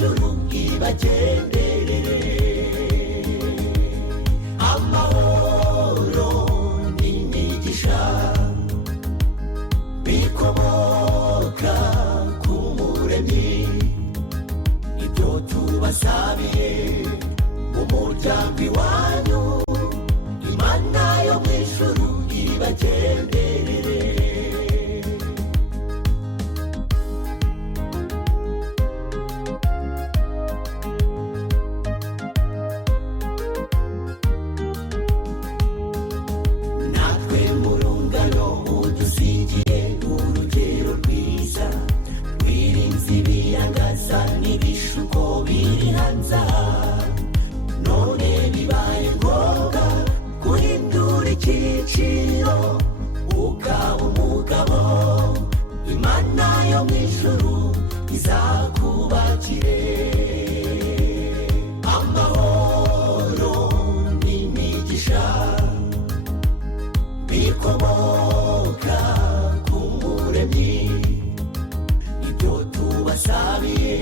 mw'ijuru ibagenderere. Amahoro n'imigisha bikomoka ku Muremyi, ibyo tubasabiye mu muryango iwanyu, Imana yo mw'ijuru ibagenderere. Natwe mu rungano udusigiye urugero rwiza, twirinze ibiyangaza n'ibishuko biri hanze aha. None bibaye ngombwa guhindura icyiciro ukaba umugabo, Imana yo mw'ijuru izakubakire. Amahoro n'imigisha bikomoka ku Muremyi, ibyo tubasabiye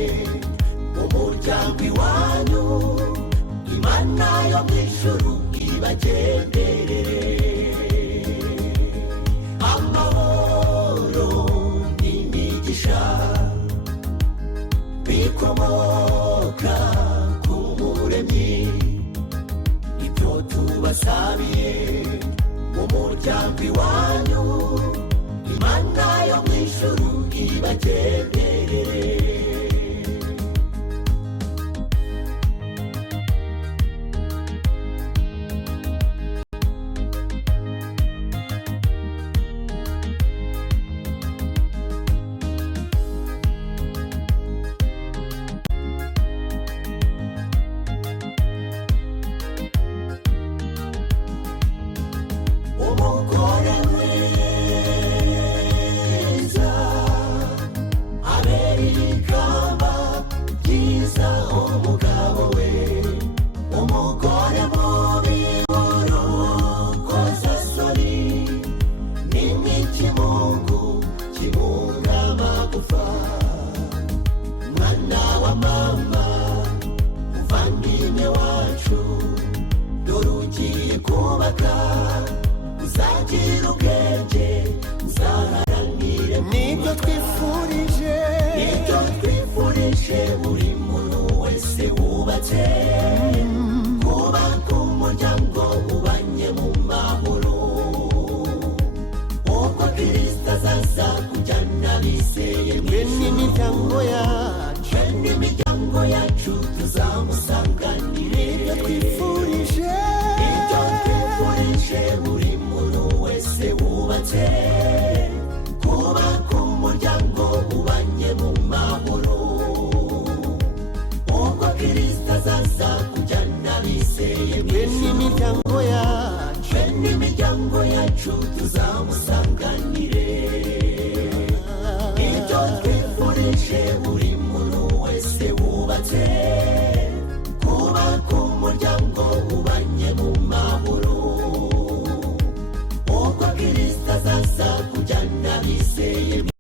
mu muryango iwanyu, Imana yo mw'ijuru ibagenderere. Amahoro n'imigisha bikomoka ku Muremyi, ibyo tubasabiye mu muryango iwanyu, Imana yo mw'ijuru ibagenderere. Umugore mwiza abera ikamba ryiza umugabo we. Umugore mubi w'urukozasoni ni nk'ikimungu kimunga amagufa. Mwana wa mama, muvandimwe wacu, dore ugiye kubaka, uzagira ubwenge, uzaharanire. Nibyo twifurije buri muntu wese wubatse, kubaka umuryango ubanye mu mahoro, ubwo Kristo azaza kujyana abizeye mw'ijuru. N'imiryango yacu tuzamusanganire. Nibyo twifurije buri muntu wese wubatse, kubaka umuryango ubanye mu mahoro, ubwo Kristo azaza kujyana abizeye mw'ijuru. N'imiryango yacu tuzamusanganire. Ibyo twifurije buri muntu wese wubatse, kubaka umuryango ubanye mu mahoro, ubwo Kristo azaza kujyana abizeye